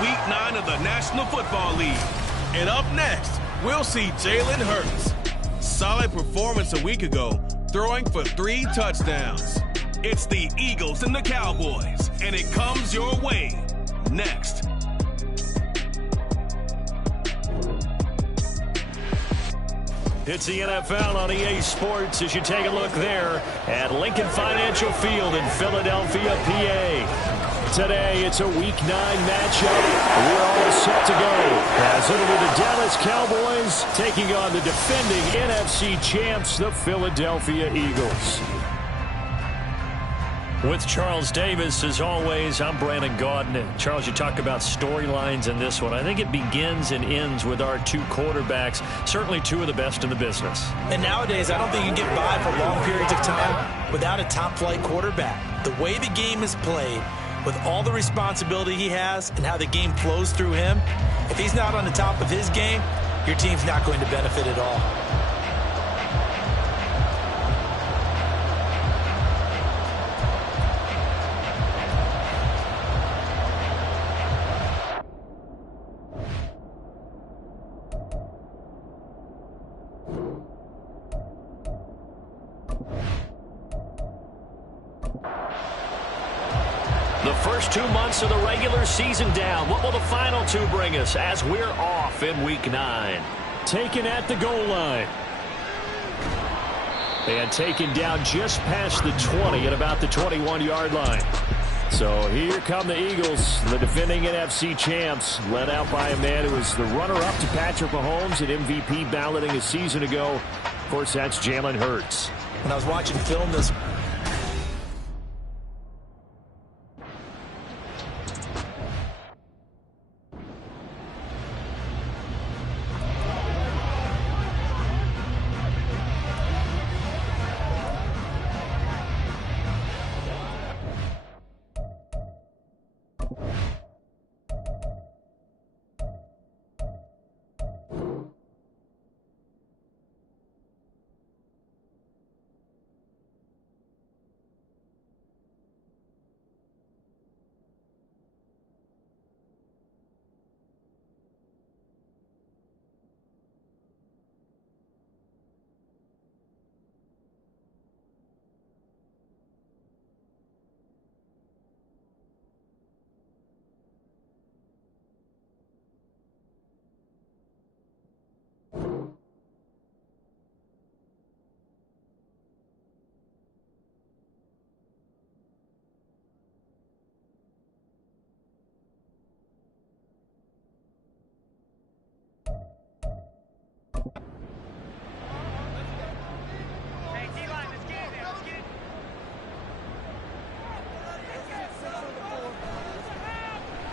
Week 9 of the National Football League. And up next, we'll see Jalen Hurts. Solid performance a week ago, throwing for 3 touchdowns. It's the Eagles and the Cowboys, and it comes your way next. It's the NFL on EA Sports as you take a look there at Lincoln Financial Field in Philadelphia, PA. Today, it's a Week 9 matchup. We're all set to go as it'll be the Dallas Cowboys taking on the defending NFC champs, the Philadelphia Eagles. With Charles Davis, as always, I'm Brandon Gaudin. Charles, you talk about storylines in this one. I think it begins and ends with our 2 quarterbacks, certainly 2 of the best in the business. And nowadays, I don't think you can get by for long periods of time without a top-flight quarterback. The way the game is played, with all the responsibility he has and how the game flows through him, if he's not on the top of his game, your team's not going to benefit at all. The first 2 months of the regular season down. What will the final 2 bring us as we're off in Week 9? Taken at the goal line. And taken down just past the 20 at about the 21-yard line. So here come the Eagles, the defending NFC champs, led out by a man who was the runner-up to Patrick Mahomes at MVP balloting a season ago. Of course, that's Jalen Hurts. When I was watching film this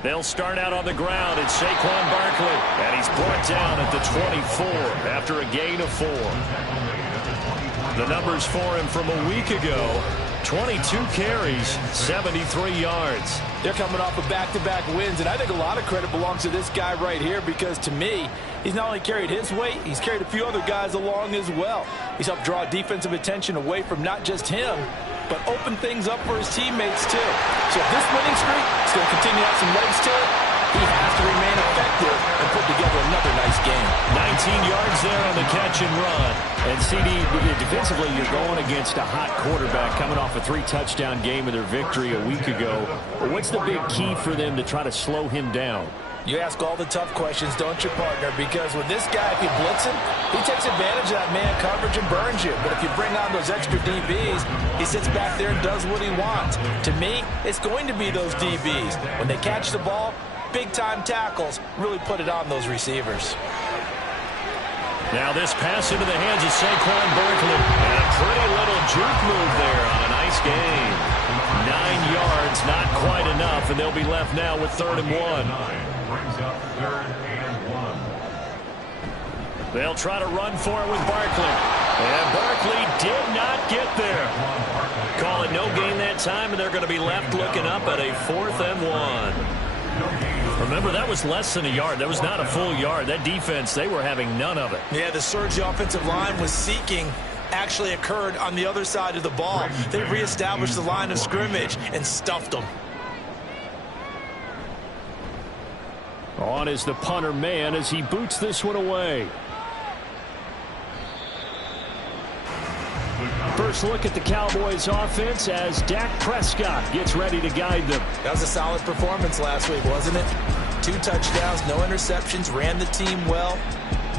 They'll start out on the ground. It's Saquon Barkley, and he's brought down at the 24 after a gain of 4. The numbers for him from a week ago, 22 carries, 73 yards. They're coming off of back-to-back wins, and I think a lot of credit belongs to this guy right here because, to me, he's not only carried his weight, he's carried a few other guys along as well. He's helped draw defensive attention away from not just him, but open things up for his teammates, too. So if this winning streak is going to continue to have some legs to it, he has to remain effective and put together another nice game. 19 yards there on the catch and run. And CD, defensively, you're going against a hot quarterback coming off a 3-touchdown game of their victory a week ago. What's the big key for them to try to slow him down? You ask all the tough questions, don't you, partner? Because with this guy, if you blitz him, he takes advantage of that man coverage and burns you. But if you bring on those extra DBs, he sits back there and does what he wants. To me, it's going to be those DBs. When they catch the ball, big-time tackles really put it on those receivers. Now this pass into the hands of Saquon Barkley. And a pretty little juke move there on a nice gain. 9 yards, not quite enough, and they'll be left now with 3rd and 1. They'll try to run for it with Barkley. And Barkley did not get there. Call it no gain that time, and they're going to be left looking up at a 4th and 1. Remember, that was less than a yard. That was not a full yard. That defense, they were having none of it. Yeah, the surge the offensive line was seeking actually occurred on the other side of the ball. They reestablished the line of scrimmage and stuffed them. On is the punter man as he boots this one away. First look at the Cowboys offense as Dak Prescott gets ready to guide them. That was a solid performance last week, wasn't it? 2 touchdowns, no interceptions, ran the team well,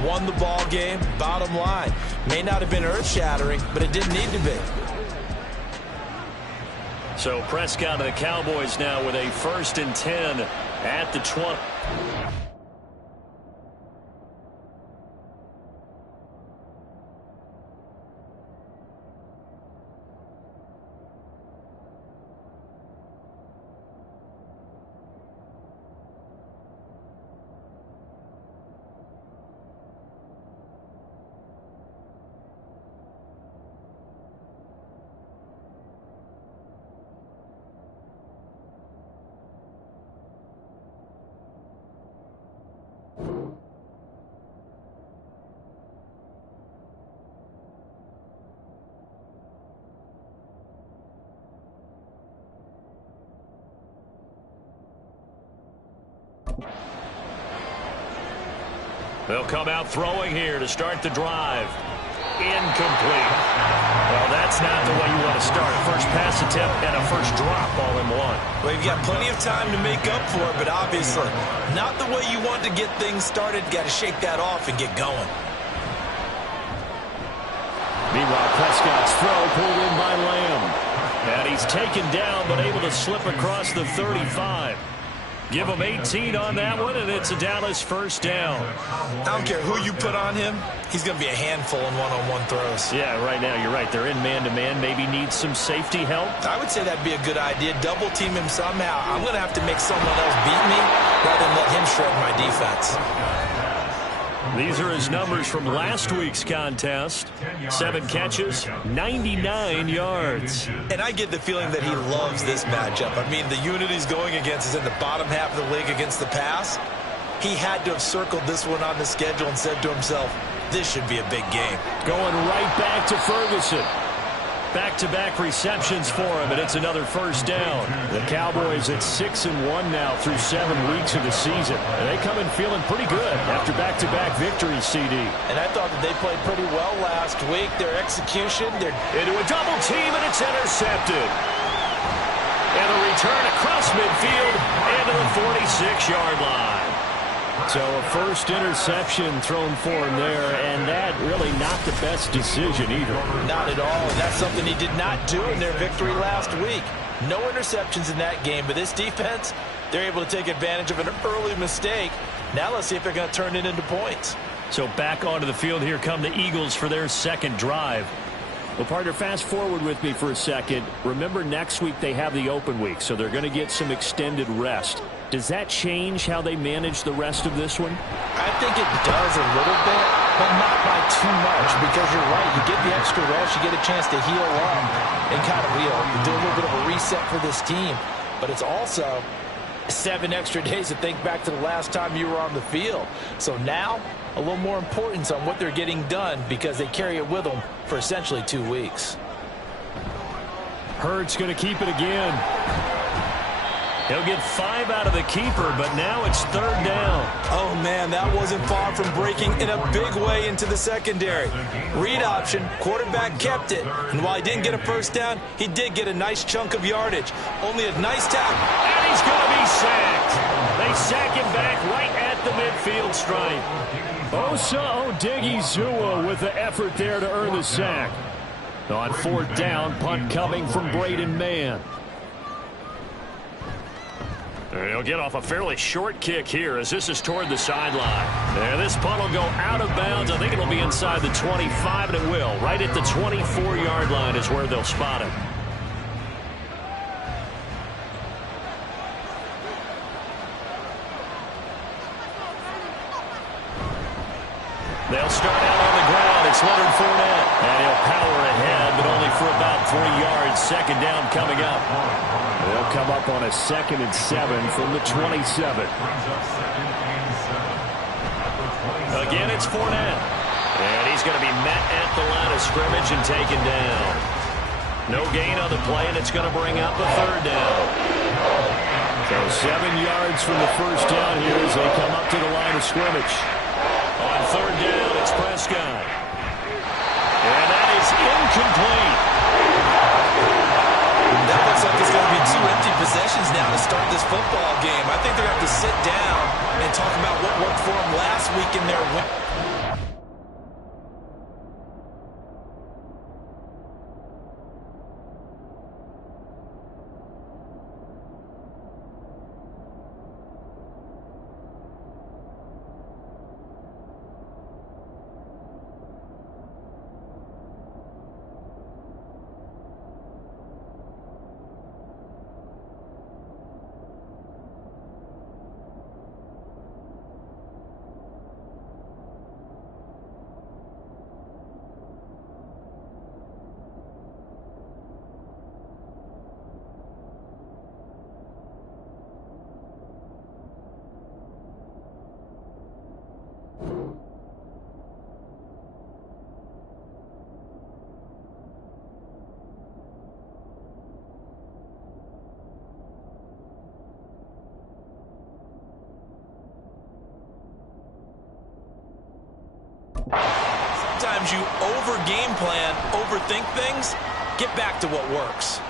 won the ball game. Bottom line, may not have been earth-shattering, but it didn't need to be. So Prescott and the Cowboys now with a 1st and 10 at the 20. They'll come out throwing here to start the drive. Incomplete. Well, that's not the way you want to start. A first pass attempt and a first drop all in one. Well, you've got plenty of time to make up for it, but obviously not the way you want to get things started. Got to shake that off and get going. Meanwhile, Prescott's throw pulled in by Lamb. And he's taken down but able to slip across the 35. Give him 18 on that one, and it's a Dallas first down. I don't care who you put on him. He's going to be a handful in one-on-one throws. Yeah, right now you're right. They're in man-to-man. Maybe needs some safety help. I would say that'd be a good idea. Double team him somehow. I'm going to have to make someone else beat me rather than let him shred my defense. These are his numbers from last week's contest. 7 catches, 99 yards. And I get the feeling that he loves this matchup. I mean, the unit he's going against is in the bottom half of the league against the pass. He had to have circled this one on the schedule and said to himself, this should be a big game. Going right back to Ferguson. Back-to-back receptions for him, and it's another first down. The Cowboys at 6-1 now through 7 weeks of the season. And they come in feeling pretty good after back-to-back victories, CD. And I thought that they played pretty well last week. Their execution, they're into a double team, and it's intercepted. And a return across midfield into the 46-yard line. So a first interception thrown for him there, and that really not the best decision either. Not at all, and that's something he did not do in their victory last week. No interceptions in that game, but this defense, they're able to take advantage of an early mistake. Now let's see if they're going to turn it into points. So back onto the field, here come the Eagles for their second drive. Well, partner, fast forward with me for a second. Remember, next week they have the open week, so they're going to get some extended rest. Does that change how they manage the rest of this one? I think it does a little bit, but not by too much, because you're right. You get the extra rest, you get a chance to heal up and kind of do a little bit of a reset for this team. But it's also 7 extra days to think back to the last time you were on the field. So now, a little more importance on what they're getting done because they carry it with them for essentially 2 weeks. Hurts going to keep it again. He'll get 5 out of the keeper, but now it's 3rd down. Oh, man, that wasn't far from breaking in a big way into the secondary. Read option, quarterback kept it, and while he didn't get a first down, he did get a nice chunk of yardage. Only a nice tackle. And he's going to be sacked. They sack him back right at the midfield stripe. Osa Odighizuwa with the effort there to earn the sack. On 4th down, punt coming from Braden Mann. He'll get off a fairly short kick here as this is toward the sideline. And this punt will go out of bounds. I think it'll be inside the 25, and it will. Right at the 24-yard line is where they'll spot it. They'll start out on the ground. It's Leonard Fournette. And he'll power ahead, but only for about 3 yards. 2nd down coming up. They'll come up on a 2nd and 7 from the 27. Again, it's Fournette. And he's going to be met at the line of scrimmage and taken down. No gain on the play, and it's going to bring up a 3rd down. So 7 yards from the first down here as they come up to the line of scrimmage. On third down, it's Prescott. And that is incomplete. That looks like it's going to be 2 empty possessions now to start this football game. I think they're going to have to sit down and talk about what worked for them last week in their win. Sometimes you over-game plan, overthink things, get back to what works.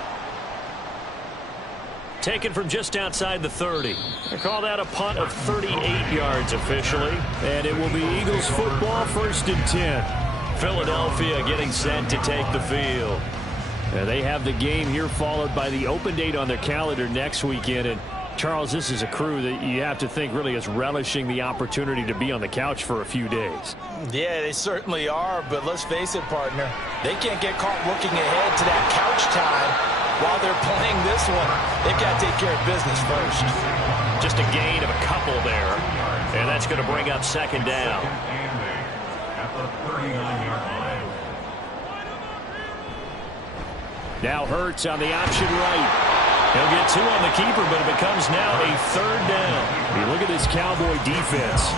Taken from just outside the 30. They call that a punt of 38 yards officially. And it will be Eagles football, 1st and 10. Philadelphia getting set to take the field. They have the game here followed by the open date on their calendar next weekend. And Charles, this is a crew that you have to think really is relishing the opportunity to be on the couch for a few days. Yeah, they certainly are, but let's face it, partner. They can't get caught looking ahead to that couch time while they're playing this one. They've got to take care of business first. Just a gain of a couple there, and that's going to bring up 2nd down. At the 39-yard line. Now Hurts on the option right. He'll get 2 on the keeper, but it becomes now a 3rd down. You look at this Cowboy defense.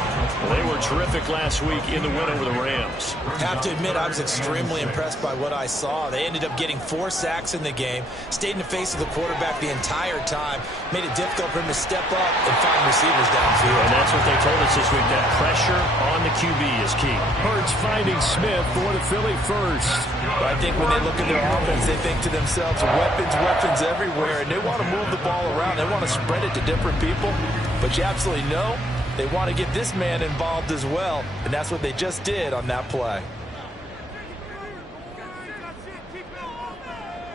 Well, they were terrific last week in the win over the Rams. Have to admit, I was extremely impressed by what I saw. They ended up getting 4 sacks in the game, stayed in the face of the quarterback the entire time, made it difficult for him to step up and find receivers downfield. And that's what they told us this week, that pressure on the QB is key. Hurts finding Smith for the Philly first. But I think when they look at their offense, they think to themselves, weapons everywhere, and they want to move the ball around. They want to spread it to different people, but you absolutely know they want to get this man involved as well, and that's what they just did on that play.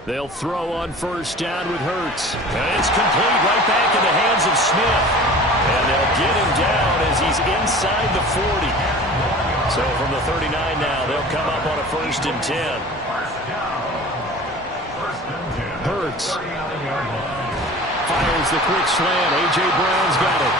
They'll throw on 1st down with Hurts. And it's complete right back in the hands of Smith. And they'll get him down as he's inside the 40. So from the 39 now, they'll come up on a 1st and 10. Hurts fires the quick slant. A.J. Brown's got it.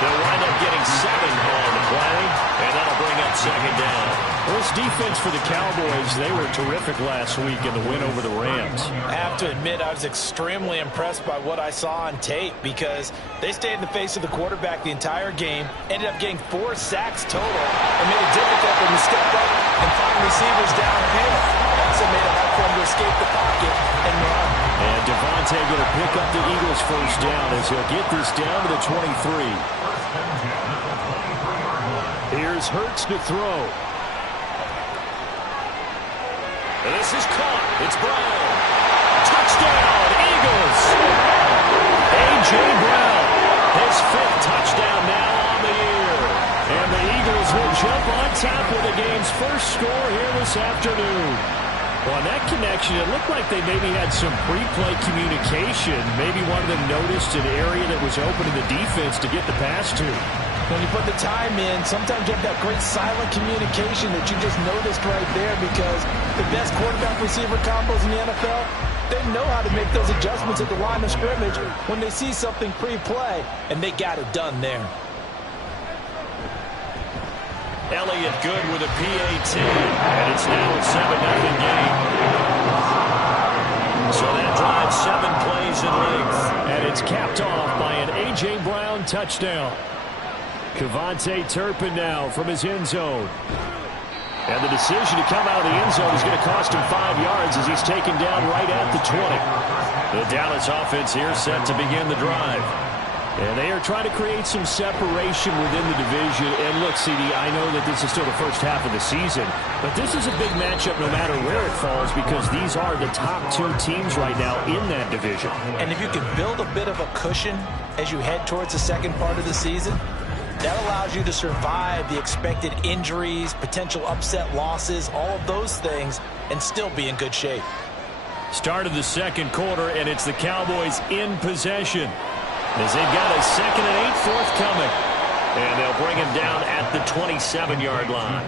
They'll wind up getting 7 on the play, and that'll bring up 2nd down. Well, this defense for the Cowboys, they were terrific last week in the win over the Rams. I have to admit, I was extremely impressed by what I saw on tape because they stayed in the face of the quarterback the entire game, ended up getting 4 sacks total, and made it difficult for him to step up and find receivers downfield. Also made it hard for him to escape the pocket and run. And Devontae going to pick up the Eagles' 1st down as he'll get this down to the 23. Here's Hurts to throw. And this is caught. It's Brown. Touchdown, Eagles. A.J. Brown, his 5th touchdown now on the year. And the Eagles will jump on top with the game's first score here this afternoon. Well, on that connection, it looked like they maybe had some pre-play communication. Maybe one of them noticed an area that was open in the defense to get the pass to. When you put the time in, sometimes you have that great silent communication that you just noticed right there because the best quarterback-receiver combos in the NFL, they know how to make those adjustments at the line of scrimmage when they see something pre-play, and they got it done there. Elliott good with a PAT, and it's now a 7-0 game. So that drives 7 plays in length. And it's capped off by an A.J. Brown touchdown. Kevontae Turpin now from his end zone. And the decision to come out of the end zone is going to cost him 5 yards as he's taken down right at the 20. The Dallas offense here set to begin the drive. And they are trying to create some separation within the division. And look, CD, I know that this is still the first half of the season, but this is a big matchup no matter where it falls because these are the top two teams right now in that division. And if you can build a bit of a cushion as you head towards the second part of the season, that allows you to survive the expected injuries, potential upset losses, all of those things, and still be in good shape. Start of the second quarter, and it's the Cowboys in possession as they've got a 2nd and 8 forthcoming. And they'll bring him down at the 27-yard line.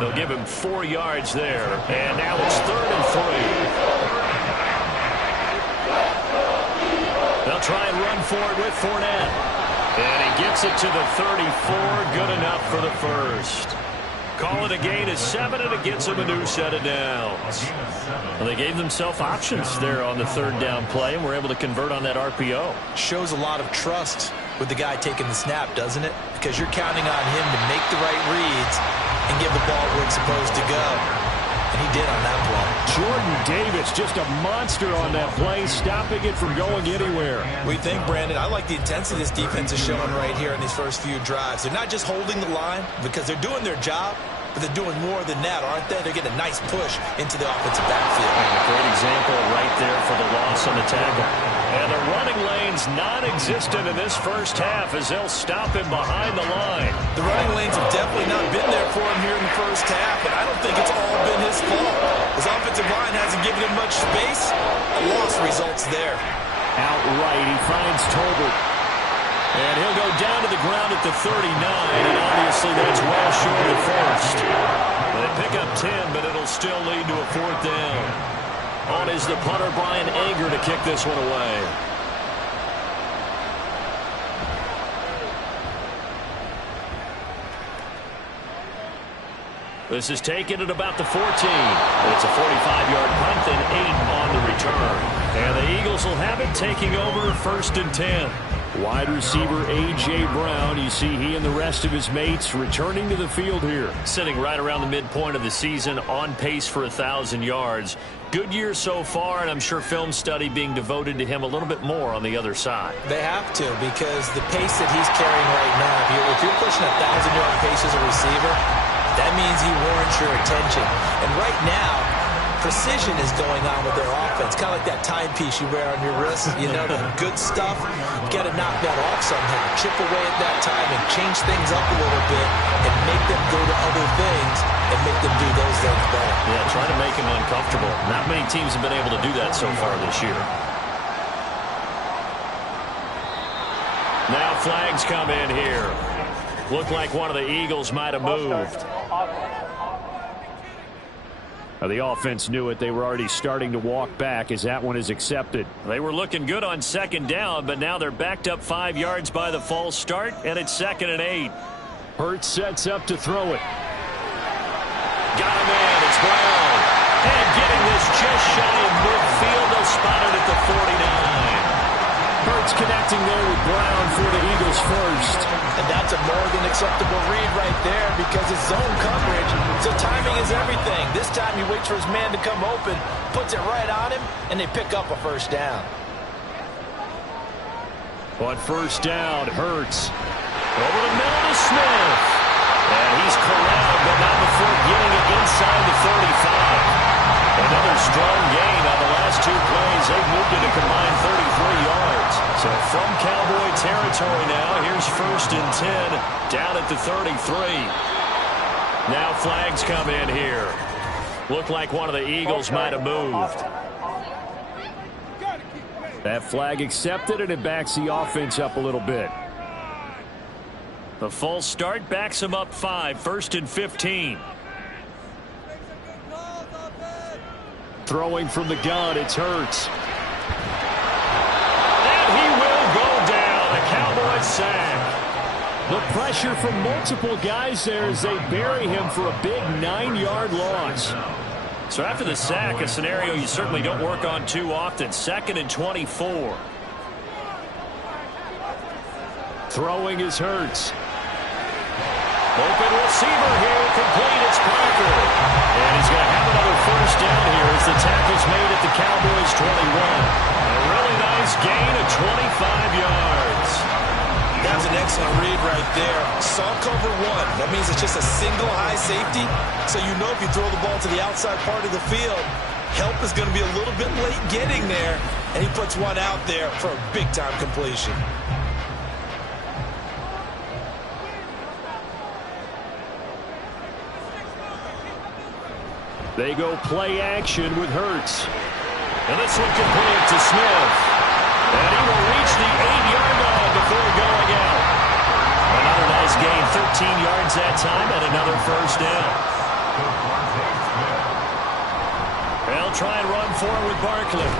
They'll give him 4 yards there. And now it's 3rd and 3. They'll try and run for it with Fournette. And he gets it to the 34. Good enough for the first. Call it a gain of 7, and it gets them a new set of downs. Well, they gave themselves options there on the 3rd down play, and were able to convert on that RPO. Shows a lot of trust with the guy taking the snap, doesn't it? Because you're counting on him to make the right reads and give the ball where it's supposed to go. And he did on that play. Jordan Davis, just a monster on that play, stopping it from going anywhere. We think, Brandon, I like the intensity this defense is showing right here in these first few drives. They're not just holding the line because they're doing their job, but they're doing more than that, aren't they? They're getting a nice push into the offensive backfield. And a great example right there for the loss on the tackle. And the running lane's non-existent in this first half as they'll stop him behind the line. The running lanes have definitely not been there for him here in the first half, and I don't think it's all been his fault. His offensive line hasn't given him much space. A loss results there. Outright, he finds Tolbert. And he'll go down to the ground at the 39, and obviously that's well short of the first. They pick up 10, but it'll still lead to a 4th down. On is the punter, Brian Anger, to kick this one away. This is taken at about the 14. It's a 45-yard punt, then 8 on the return. And the Eagles will have it, taking over 1st and 10. Wide receiver A.J. Brown, you see he and the rest of his mates returning to the field here. Sitting right around the midpoint of the season, on pace for 1,000 yards. Good year so far, and I'm sure film study being devoted to him a little bit more on the other side. They have to, because the pace that he's carrying right now, if you're pushing a 1,000-yard pace as a receiver, that means he warrants your attention. And right now, precision is going on with their offense. Kind of like that timepiece you wear on your wrist. You know, the good stuff. You got to knock that off somehow. Chip away at that time and change things up a little bit and make them go to other things and make them do those things better. Yeah, try to make him uncomfortable. Not many teams have been able to do that so far this year. Now flags come in here. Looked like one of the Eagles might have moved. The offense knew it. They were already starting to walk back as that one is accepted. They were looking good on 2nd down, but now they're backed up 5 yards by the false start, and it's 2nd and 8. Hurts sets up to throw it. Got him in. It's Brown. And getting this just shy of midfield. They'll spot it at the 49. Hurts connecting there with Brown for the Eagles first. And that's a more than acceptable read right there because it's zone coverage, so timing is everything. This time he waits for his man to come open, puts it right on him, and they pick up a 1st down. On 1st down, Hurts. Over the middle to Smith. And he's corralled, but not before getting it inside the 35. Another strong gain on the last 2 plays. They've moved it a combined 33 yards. So from Cowboy territory now, here's 1st and 10 down at the 33. Now flags come in here. Looked like one of the Eagles might have moved. That flag accepted, and it backs the offense up a little bit. The false start backs him up 5, 1st and 15. Throwing from the gun, it's Hurts. And he will go down. A Cowboys sack. The pressure from multiple guys there as they bury him for a big 9-yard loss. So after the sack, a scenario you certainly don't work on too often. 2nd and 24. Throwing is Hurts. Open receiver here, complete, it's Parker. And he's going to have another 1st down here as the tackle's made at the Cowboys 21. A really Eagles gain of 25 yards. That's an excellent read right there. Saw cover one. That means it's just a single high safety. So you know if you throw the ball to the outside part of the field, help is going to be a little bit late getting there. And he puts one out there for a big-time completion. They go play action with Hurts. And this one complete to Smith. And he will reach the 8-yard line before going out. Another nice gain, 13 yards that time, and another first down. They'll try and run forward with Barkley.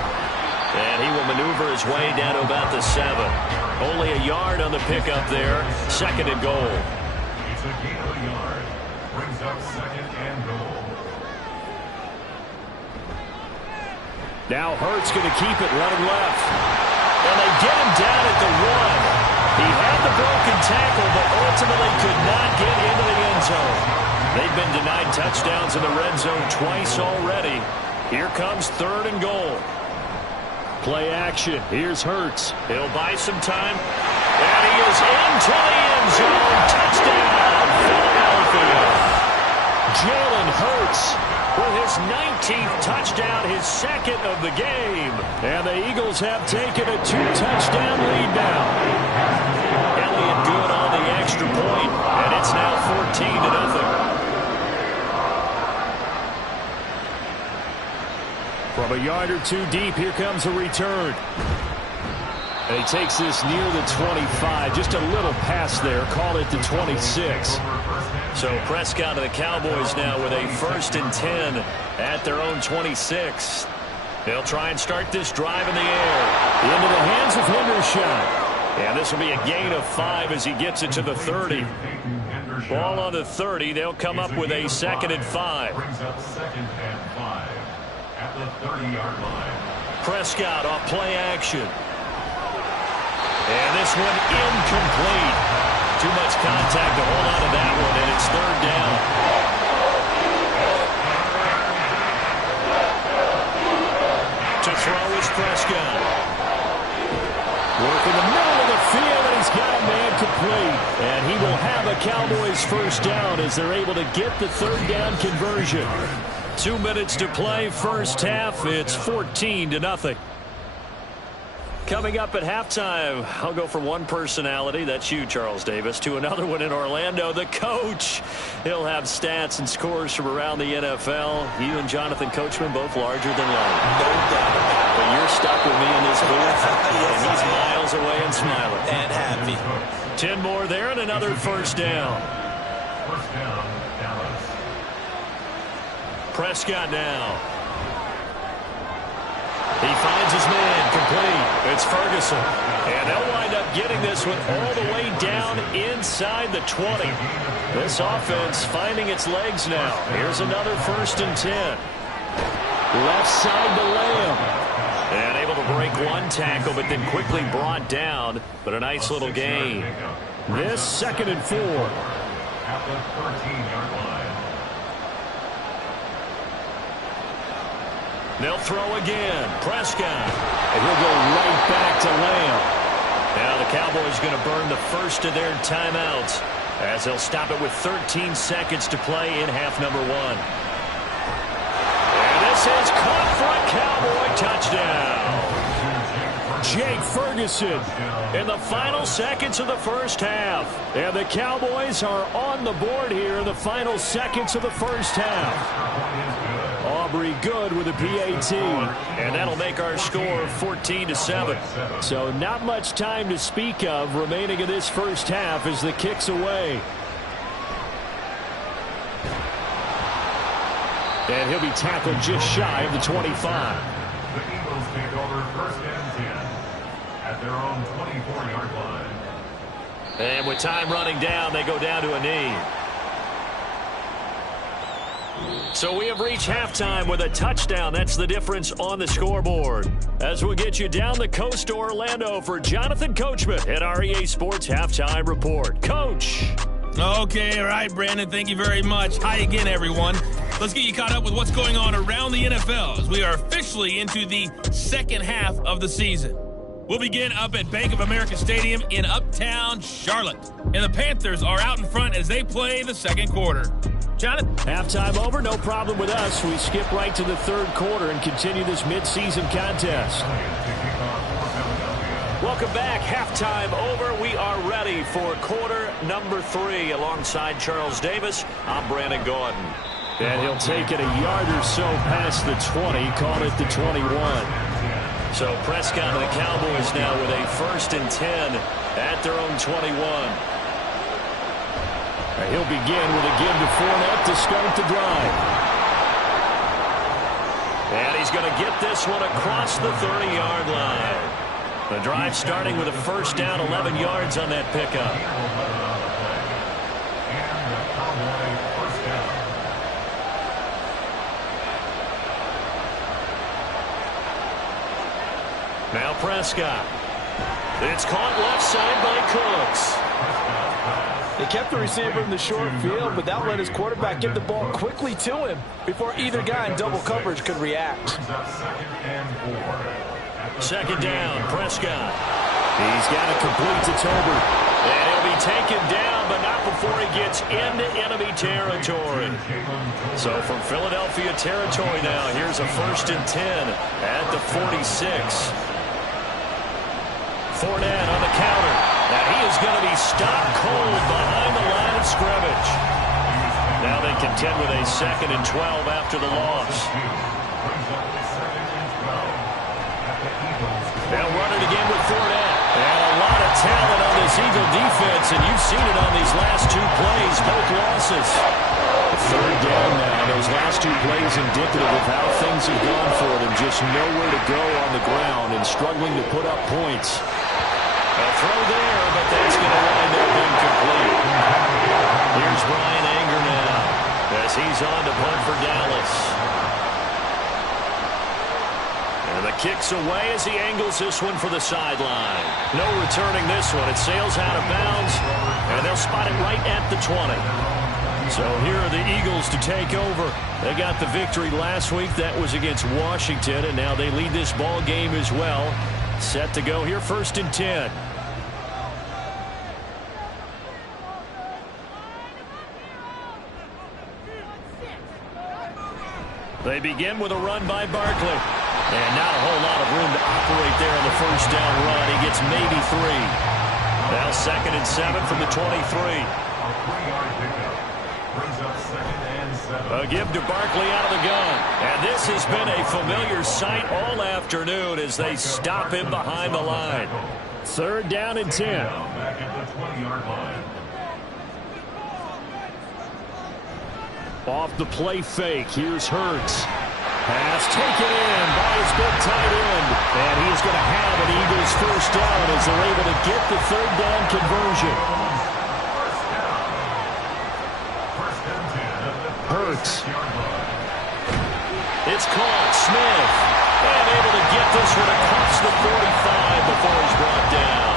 And he will maneuver his way down to about the 7. Only a yard on the pickup there. Second and goal. It's a gain of a yard. Brings up second and goal. Now Hurts going to keep it running left. And they get him down at the 1. He had the broken tackle, but ultimately could not get into the end zone. They've been denied touchdowns in the red zone twice already. Here comes third and goal. Play action. Here's Hurts. He'll buy some time. And he is into the end zone. Touchdown, Philadelphia. Jalen Hurts with his 19th touchdown, his second of the game. And the Eagles have taken a 2-touchdown lead now. Elliott good on the extra point, and it's now 14-0. From a yard or two deep, here comes a return. And he takes this near the 25. Just a little pass there. Call it the 26. So Prescott of the Cowboys now with a 1st and 10 at their own 26. They'll try and start this drive in the air. Into the hands of Hendershot. And this will be a gain of 5 as he gets it to the 30. Ball on the 30. They'll come up with a 2nd and 5. Brings up 2nd and 5 at the 30-yard line. Prescott off play action. And this one incomplete. Too much contact to hold on to that one, and it's third down. To throw is Prescott. Work in the middle of the field, and he's got a man complete. And he will have a Cowboys first down as they're able to get the third down conversion. 2 minutes to play, first half. It's 14-0. Coming up at halftime, I'll go from one personality, that's you, Charles Davis, to another one in Orlando, the coach. He'll have stats and scores from around the NFL. You and Jonathan Coachman both larger than life. No doubt about it. But you're stuck with me in this booth, and he's miles away and smiling. And happy. 10 more there and another first down. First down, Dallas. Prescott now. He finds his man complete. It's Ferguson. And they'll wind up getting this one all the way down inside the 20. This offense finding its legs now. Here's another 1st and 10. Left side to Lamb. And able to break one tackle, but then quickly brought down. But a nice little gain. This 2nd and 4. At the 13-yard line. They'll throw again. Prescott. And he'll go right back to Lamb. Now the Cowboys going to burn the first of their timeouts as they'll stop it with 13 seconds to play in half number 1. And this is caught for a Cowboy touchdown. Jake Ferguson in the final seconds of the first half. And the Cowboys are on the board here in the final seconds of the first half. Aubrey good with a PAT, and that'll make our score 14-7. So not much time to speak of remaining in this first half as the kick's away. And he'll be tackled just shy of the 25. The Eagles take over 1st and 10 at their own 24-yard line. And with time running down, they go down to a knee. So we have reached halftime with a touchdown. That's the difference on the scoreboard. As we'll get you down the coast to Orlando for Jonathan Coachman at our EA Sports Halftime Report. Coach. Okay, all right, Brandon, thank you very much. Hi again, everyone. Let's get you caught up with what's going on around the NFL as we are officially into the second half of the season. will begin up at Bank of America Stadium in Uptown Charlotte. And the Panthers are out in front as they play the second quarter. Jonathan? Halftime over, no problem with us. We skip right to the third quarter and continue this midseason contest. Welcome back. Halftime over. We are ready for quarter number 3. Alongside Charles Davis, I'm Brandon Gordon. And he'll take it a yard or so past the 20, call it the 21. So Prescott and the Cowboys now with a 1st and 10 at their own 21. He'll begin with a give to Fournette to start the drive. And he's going to get this one across the 30-yard line. The drive starting with a 1st down, 11 yards on that pickup. Now Prescott. It's caught left side by Cooks. They kept the receiver in the short field, but that let his quarterback get the ball quickly to him before either guy in double coverage could react. 2nd down, Prescott. He's got it complete to Tolbert. And he'll be taken down, but not before he gets into enemy territory. So from Philadelphia territory now, here's a 1st and 10 at the 46. Fournette on the counter. And he is going to be stopped cold behind the line of scrimmage. Now they contend with a 2nd and 12 after the loss. Now running again with Fournette. And a lot of talent on this Eagle defense, and you've seen it on these last 2 plays, both losses. 3rd down now. Those last 2 plays indicative of how things have gone for them. Just nowhere to go on the ground and struggling to put up points. A throw there, but that's going to wind up incomplete. Here's Brian Anger now as he's on to punt for Dallas. And the kick's away as he angles this one for the sideline. No returning this one. It sails out of bounds, and they'll spot it right at the 20. So here are the Eagles to take over. They got the victory last week. That was against Washington, and now they lead this ball game as well. Set to go here, 1st and 10. They begin with a run by Barkley. And not a whole lot of room to operate there on the 1st down run. He gets maybe 3. Now 2nd and 7 from the 23. A give to Barkley out of the gun. And this has been a familiar sight all afternoon as they stop him behind the line. 3rd down and 10. Back at the 20-yard line. Off the play fake. Here's Hurts. Pass taken in by his big tight end. And he's going to have an Eagles 1st down as they're able to get the 3rd down conversion. Hurts. It's caught. Smith. And able to get this one across the 45 before he's brought down.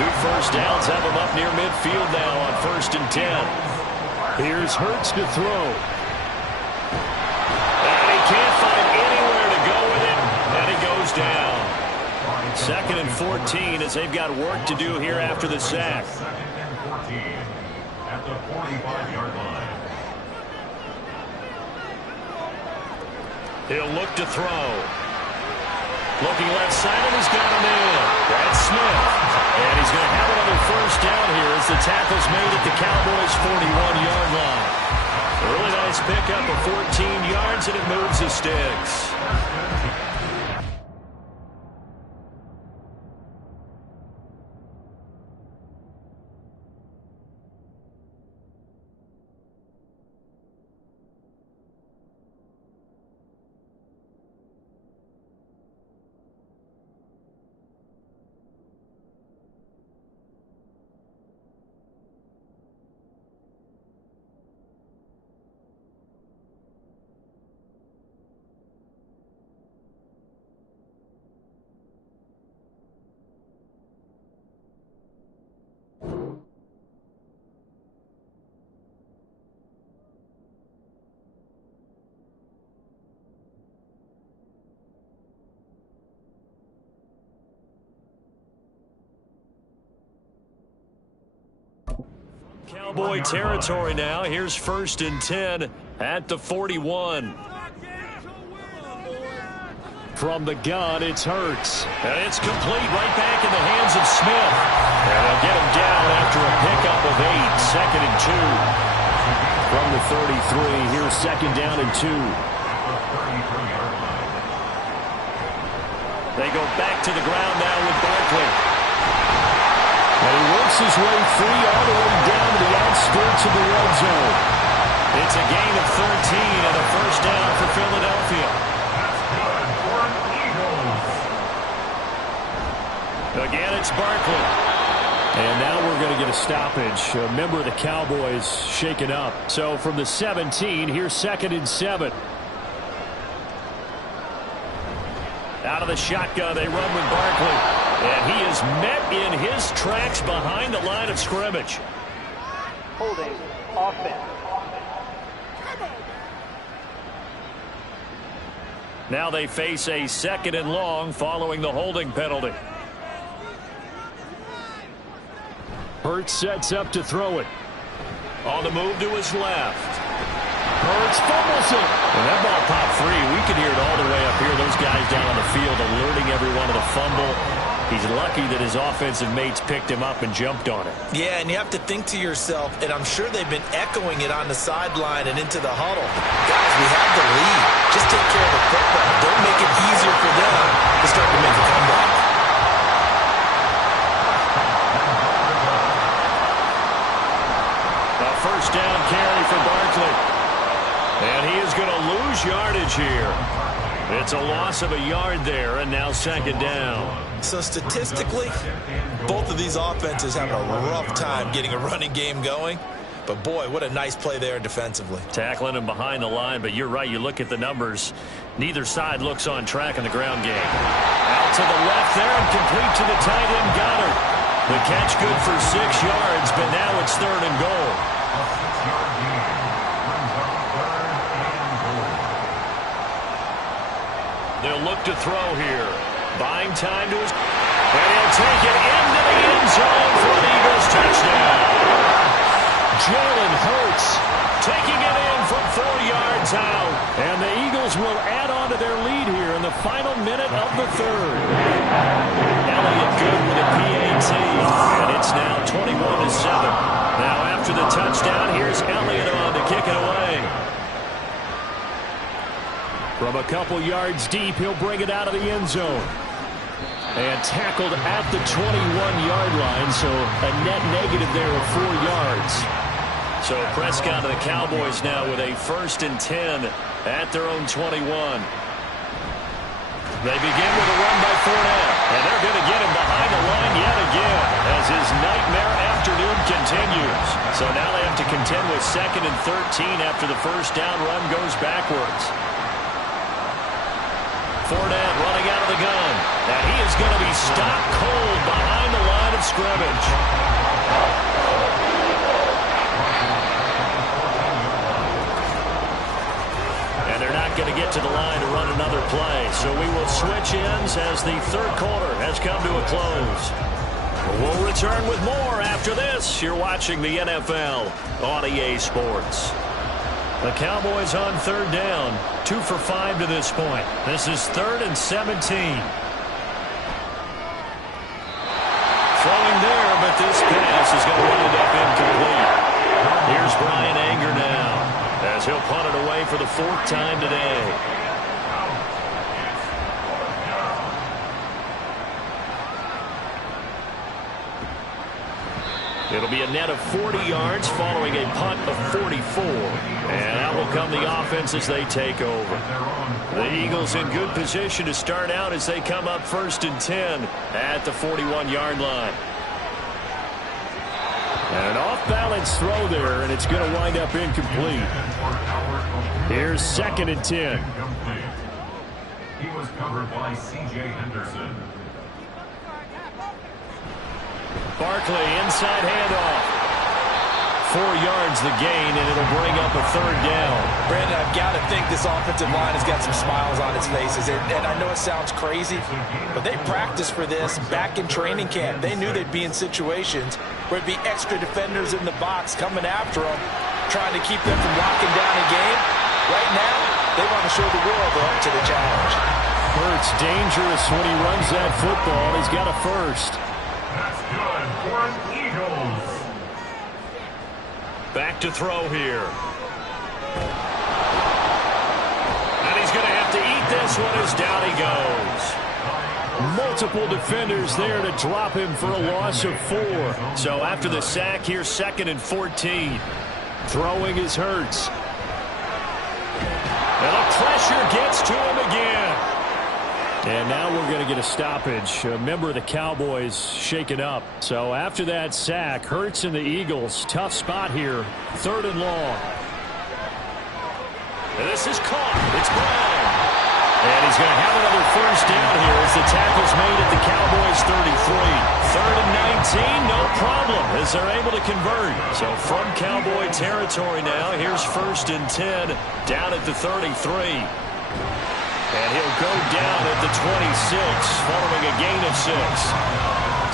2 first downs have him up near midfield now on 1st and 10. Here's Hurts to throw. And he can't find anywhere to go with it. And he goes down. 2nd and 14 as they've got work to do here after the sack. 2nd and 14 at the 45-yard line. He'll look to throw. Looking left side, and he's got him in. That's Smith. And he's going to have another 1st down here as the tackle's made at the Cowboys' 41-yard line. A really nice pickup of 14 yards, and it moves the sticks. Cowboy territory now. Here's 1st and 10 at the 41. From the gun, it's Hurts. And it's complete right back in the hands of Smith. And they'll get him down after a pickup of 8. 2nd and 2. From the 33, here's 2nd down and 2. They go back to the ground now with Barkley. And he works his way free all the way down to the outskirts of the red zone. It's a gain of 13 and a 1st down for Philadelphia. Again, it's Barkley. And now we're going to get a stoppage. A member of the Cowboys shaken up. So from the 17, here's 2nd and 7. Out of the shotgun, they run with Barkley. And he is met in his tracks behind the line of scrimmage. Holding offense. Now they face a 2nd and long following the holding penalty. Hurts sets up to throw it. On the move to his left. Hurts fumbles it. And that ball popped free. We can hear it all the way up here. Those guys down on the field alerting everyone to the fumble. He's lucky that his offensive mates picked him up and jumped on it. Yeah, and you have to think to yourself, and I'm sure they've been echoing it on the sideline and into the huddle. Guys, we have the lead. Just take care of the football. Don't make it easier for them to start to make a comeback. First down carry for Barkley. And he is going to lose yardage here. It's a loss of a yard there, and now 2nd down. So statistically, both of these offenses have a rough time getting a running game going. But boy, what a nice play there defensively. Tackling him behind the line, but you're right. You look at the numbers. Neither side looks on track in the ground game. Out to the left there and complete to the tight end Goddard. The catch good for 6 yards, but now it's 3rd and goal. They'll look to throw here. Buying time to his... And he'll take it into the end zone for an Eagles touchdown. Jalen Hurts taking it in from 4 yards out. And the Eagles will add on to their lead here in the final minute of the 3rd. Elliott good with a PAT. And it's now 21-7. Now after the touchdown, here's Elliott on to kick it away. From a couple yards deep, he'll bring it out of the end zone. And tackled at the 21-yard line, so a net negative there of 4 yards. So Prescott and the Cowboys now with a 1st and 10 at their own 21. They begin with a run by Fournette, and they're going to get him behind the line yet again as his nightmare afternoon continues. So now they have to contend with 2nd and 13 after the 1st down run goes backwards. Fournette running out of the gun. And he is going to be stopped cold behind the line of scrimmage. And they're not going to get to the line to run another play. So we will switch ends as the 3rd quarter has come to a close. We'll return with more after this. You're watching the NFL on EA Sports. The Cowboys on 3rd down, 2 for 5 to this point. This is 3rd and 17. Throwing there, but this pass is going to wind up incomplete. Here's Brian Anger now, as he'll punt it away for the 4th time today. It'll be a net of 40 yards following a punt of 44. And out will come the offense as they take over. The Eagles in good position to start out as they come up 1st and 10 at the 41-yard line. An off-balance throw there, and it's going to wind up incomplete. Here's 2nd and 10. He was covered by C.J. Henderson. Barkley inside handoff. yards the gain, and it'll bring up a third down. Brandon, I've got to think this offensive line has got some smiles on its faces. And I know it sounds crazy, but they practiced for this back in training camp. They knew they'd be in situations where it'd be extra defenders in the box coming after them, trying to keep them from locking down a game. Right now, they want to show the world they're up to the challenge. Hurts dangerous when he runs that football. He's got a first. That's good for an Eagles. Back to throw here. And he's going to have to eat this one as down he goes. Multiple defenders there to drop him for a loss of 4. So after the sack, here's 2nd and 14. Throwing is Hurts. And the pressure gets to him again. And now we're going to get a stoppage. A member of the Cowboys shaken up. So after that sack, Hurts and the Eagles, tough spot here. 3rd and long. And this is caught. It's Brown. And he's going to have another first down here as the tackle's made at the Cowboys 33. 3rd and 19, no problem as they're able to convert. So from Cowboy territory now, here's 1st and 10 down at the 33. And he'll go down at the 26 following a gain of 6.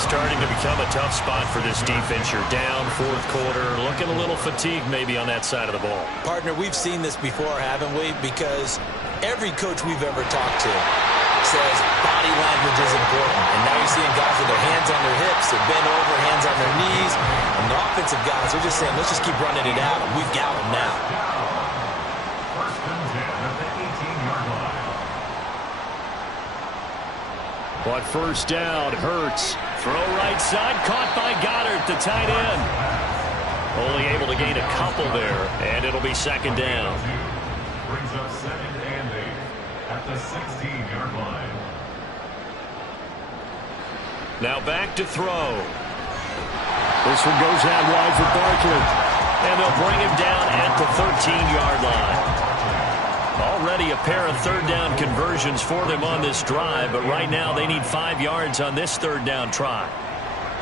Starting to become a tough spot for this defense. You're down 4th quarter, looking a little fatigued maybe on that side of the ball. Partner, we've seen this before, haven't we? Because every coach we've ever talked to says body language is important. And now you're seeing guys with their hands on their hips, they're bent over, hands on their knees. And the offensive guys are just saying, let's just keep running it out. We've got them now. First and 10 at the 18-yard line. But first down, Hurts. Throw right side, caught by Goddard, the tight end. Only able to gain a couple there, and it'll be 2nd down. Brings up 2nd and 8 at the 16-yard line. Now back to throw. This one goes out wide for Barkley. And they'll bring him down at the 13-yard line. Already a pair of 3rd down conversions for them on this drive, but right now they need 5 yards on this 3rd down try.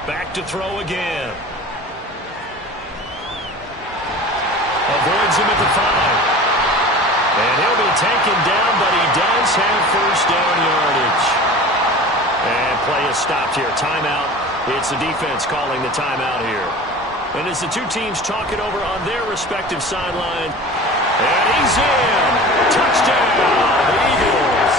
Back to throw again. Avoids him at the 5. And he'll be taken down, but he does have 1st down yardage. And play is stopped here. Timeout. It's the defense calling the timeout here. And as the two teams talk it over on their respective sideline, and he's in. Touchdown, the Eagles.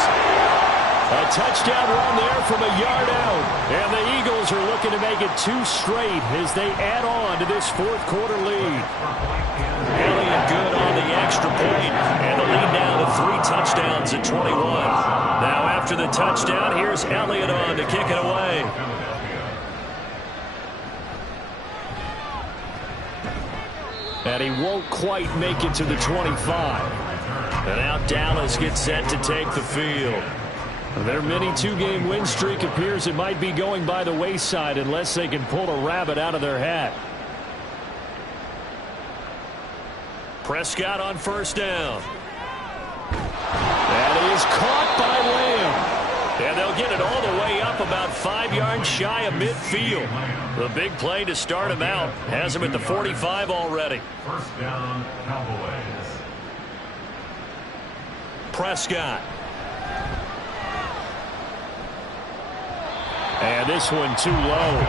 A touchdown run there from a yard out. And the Eagles are looking to make it 2 straight as they add on to this 4th quarter lead. Elliott good on the extra point. And the lead now to 3 touchdowns at 21. Now after the touchdown, here's Elliott on to kick it away. And he won't quite make it to the 25. And now Dallas gets set to take the field. Their mini 2-game win streak appears it might be going by the wayside unless they can pull a rabbit out of their hat. Prescott on 1st down. That is caught by Lamb. And they'll get it all the way up about 5 yards shy of midfield. The big play to start him out has him at the 45 already. 1st down, Cowboys. Prescott. And this one too low.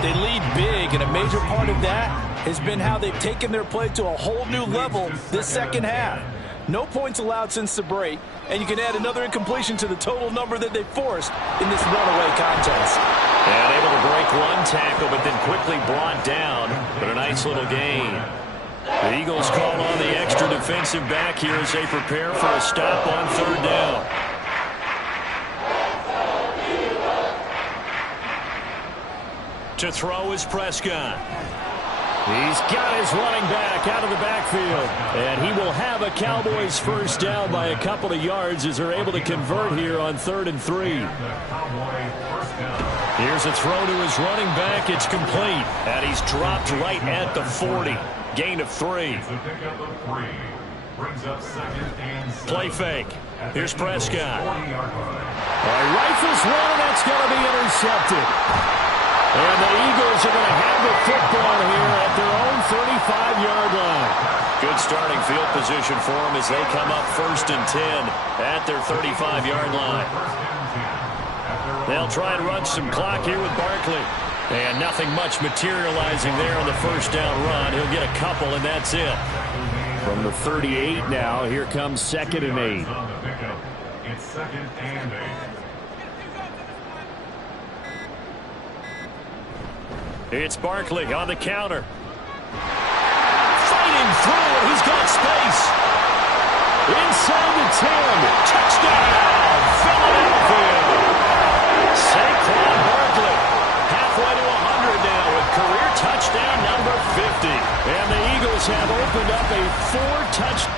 They lead big, and a major part of that has been how they've taken their play to a whole new level this 2nd half. No points allowed since the break, and you can add another incompletion to the total number that they forced in this runaway contest. And able to break one tackle, but then quickly brought down. But a nice little gain. The Eagles call on the extra defensive back here as they prepare for a stop on 3rd down. To throw is Prescott. He's got his running back out of the backfield. And he will have a Cowboys 1st down by a couple of yards as they're able to convert here on 3rd and 3. Here's a throw to his running back. It's complete. And he's dropped right at the 40. Gain of 3. Play fake. Here's Prescott. Rifles one, and that's going to be intercepted. And the Eagles are going to have have the football here at their own 35-yard line. Good starting field position for them as they come up 1st and 10 at their 35-yard line. They'll try and run some clock here with Barkley. And nothing much materializing there on the first down run. He'll get a couple, and that's it. From the 38 now, here comes 2nd and 8. It's 2nd and 8. It's Barkley on the counter. Fighting through, he's got space. Inside the 10. Touchdown, Philadelphia. Saquon Barkley. Halfway to 100 now with career touchdown number 50. And the Eagles have opened up a 4-touchdown.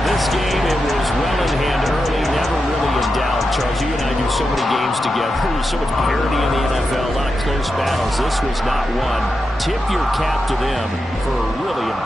This game, it was well in hand early, never really in doubt. Charles, you and I do so many games together. There's so much parity in the NFL, a lot of close battles. This was not one. Tip your cap to them for a really impressive